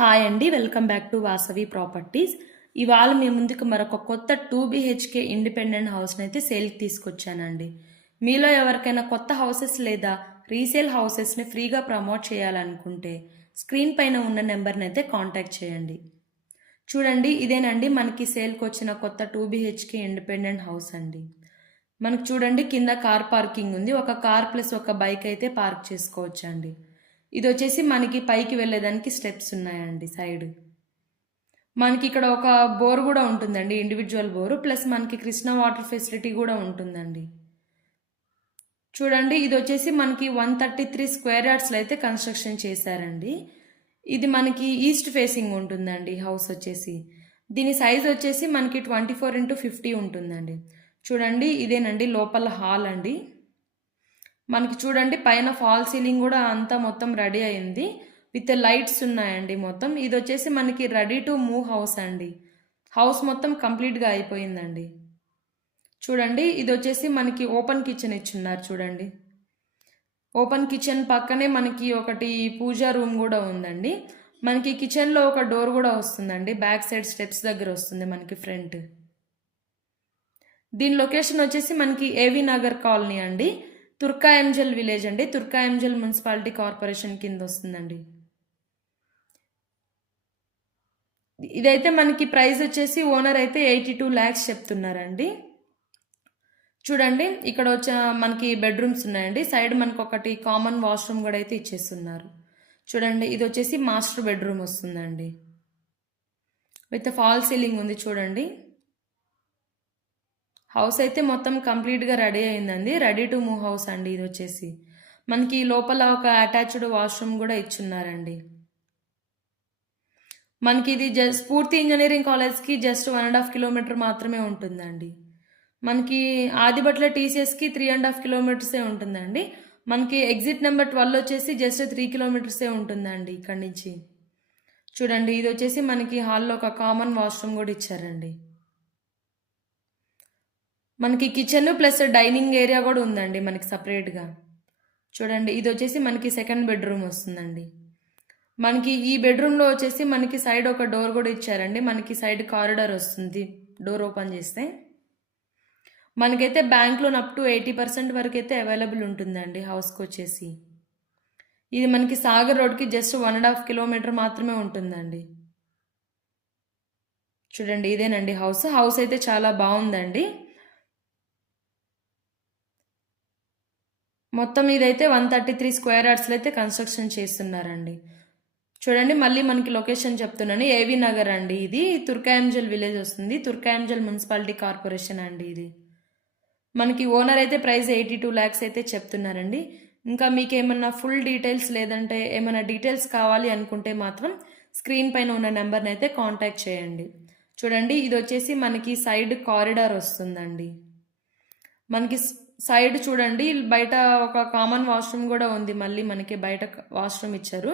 Hi అండి, welcome back to Vasavi properties. ఇవాళ మీ ముందుకు మరొక కొత్త 2 BHK ఇండిపెండెంట్ హౌస్ని అయితే సేల్కి తీసుకొచ్చానండి. మీలో ఎవరికైనా కొత్త హౌసెస్ లేదా రీసేల్ హౌసెస్ని ఫ్రీగా ప్రమోట్ చేయాలనుకుంటే స్క్రీన్ పైన ఉన్న నెంబర్ని అయితే కాంటాక్ట్ చేయండి. చూడండి, ఇదేనండి మనకి సేల్కి వచ్చిన కొత్త 2 BHK ఇండిపెండెంట్ హౌస్ అండి. మనకు చూడండి, కింద కార్ పార్కింగ్ ఉంది. ఒక కార్ ప్లస్ ఒక బైక్ అయితే పార్క్ చేసుకోవచ్చు అండి. ఇది వచ్చేసి మనకి పైకి వెళ్ళేదానికి స్టెప్స్ ఉన్నాయండి సైడ్. మనకి ఇక్కడ ఒక బోర్ కూడా ఉంటుందండి, ఇండివిజువల్ బోరు, ప్లస్ మనకి కృష్ణ వాటర్ ఫెసిలిటీ కూడా ఉంటుందండి. చూడండి, ఇది వచ్చేసి మనకి 133 స్క్వేర్ యార్డ్స్లో అయితే కన్స్ట్రక్షన్ చేశారండి. ఇది మనకి ఈస్ట్ ఫేసింగ్ ఉంటుందండి హౌస్ వచ్చేసి. దీని సైజ్ వచ్చేసి మనకి 24x50 ఉంటుందండి. చూడండి, ఇదేనండి లోపల హాల్ అండి. మనకి చూడండి పైన ఫాల్ సీలింగ్ కూడా అంతా మొత్తం రెడీ అయింది, విత్ లైట్స్ ఉన్నాయండి మొత్తం. ఇది వచ్చేసి మనకి రెడీ టు మూవ్ హౌస్ అండి. హౌస్ మొత్తం కంప్లీట్గా అయిపోయిందండి. చూడండి, ఇది వచ్చేసి మనకి ఓపెన్ కిచెన్ ఇచ్చున్నారు. చూడండి, ఓపెన్ కిచెన్ పక్కనే మనకి ఒకటి పూజా రూమ్ కూడా ఉందండి. మనకి కిచెన్లో ఒక డోర్ కూడా వస్తుందండి, బ్యాక్ సైడ్ స్టెప్స్ దగ్గర వస్తుంది మనకి ఫ్రంట్. దీని లొకేషన్ వచ్చేసి మనకి ఏవి నగర్ కాలనీ అండి, తుర్కాయంజల్ విలేజ్ అండి, తుర్కాయంజల్ మున్సిపాలిటీ కార్పొరేషన్ కింద వస్తుందండి. ఇదైతే మనకి ప్రైస్ వచ్చేసి ఓనర్ అయితే 82 lakhs చెప్తున్నారండి. చూడండి, ఇక్కడ వచ్చే మనకి బెడ్రూమ్స్ ఉన్నాయండి. సైడ్ మనకు ఒకటి కామన్ వాష్రూమ్ కూడా అయితే ఇచ్చేస్తున్నారు. చూడండి, ఇది వచ్చేసి మాస్టర్ బెడ్రూమ్ వస్తుందండి, విత్ ఫాల్ సీలింగ్ ఉంది. చూడండి, హౌస్ అయితే మొత్తం కంప్లీట్గా రెడీ అయిందండి, రెడీ టు మూవ్ హౌస్ అండి. ఇది వచ్చేసి మనకి లోపల ఒక అటాచ్డ్ వాష్రూమ్ కూడా ఇచ్చున్నారండి. మనకి ఇది స్ఫూర్తి ఇంజనీరింగ్ కాలేజ్కి జస్ట్ 1.5 kilometer మాత్రమే ఉంటుందండి. మనకి ఆదిబట్ల టీసీఎస్కి 3.5 kilometers ఉంటుందండి. మనకి ఎగ్జిట్ నెంబర్ 12 వచ్చేసి జస్ట్ 3 kilometers ఉంటుందండి ఇక్కడ నుంచి. చూడండి, ఇది వచ్చేసి మనకి హాల్లో ఒక కామన్ వాష్రూమ్ కూడా ఇచ్చారండి. మనకి కిచెన్ ప్లస్ డైనింగ్ ఏరియా కూడా ఉందండి మనకి సపరేట్గా. చూడండి, ఇది వచ్చేసి మనకి సెకండ్ బెడ్రూమ్ వస్తుందండి. మనకి ఈ బెడ్రూమ్లో వచ్చేసి మనకి సైడ్ ఒక డోర్ కూడా ఇచ్చారండి. మనకి సైడ్ కారిడార్ వస్తుంది డోర్ ఓపెన్ చేస్తే. మనకైతే బ్యాంక్ లోన్ అప్ టు 80% వరకు అయితే అవైలబుల్ ఉంటుందండి హౌస్కి వచ్చేసి. ఇది మనకి సాగర్ రోడ్కి జస్ట్ 1.5 kilometer మాత్రమే ఉంటుందండి. చూడండి, ఇదేనండి హౌస్. హౌస్ అయితే చాలా బాగుందండి. మొత్తం ఇదైతే 133 స్క్వేర్ యార్డ్స్లో అయితే కన్స్ట్రక్షన్ చేస్తున్నారండి. చూడండి, మళ్ళీ మనకి లొకేషన్ చెప్తున్నాను, ఏవి నగర్ అండి. ఇది తుర్కాయంజల్ విలేజ్ వస్తుంది, తుర్కాయంజల్ మున్సిపాలిటీ కార్పొరేషన్ అండి. ఇది మనకి ఓనర్ అయితే ప్రైస్ 82 lakhs అయితే చెప్తున్నారండి. ఇంకా మీకు ఏమన్నా ఫుల్ డీటెయిల్స్ లేదంటే ఏమైనా డీటెయిల్స్ కావాలి అనుకుంటే మాత్రం స్క్రీన్ పైన ఉన్న నెంబర్ని అయితే కాంటాక్ట్ చేయండి. చూడండి, ఇది వచ్చేసి మనకి సైడ్ కారిడార్ వస్తుందండి. మనకి సైడ్ చూడండి, బయట ఒక కామన్ వాష్రూమ్ కూడా ఉంది, మళ్ళీ మనకి బయట వాష్రూమ్ ఇచ్చారు.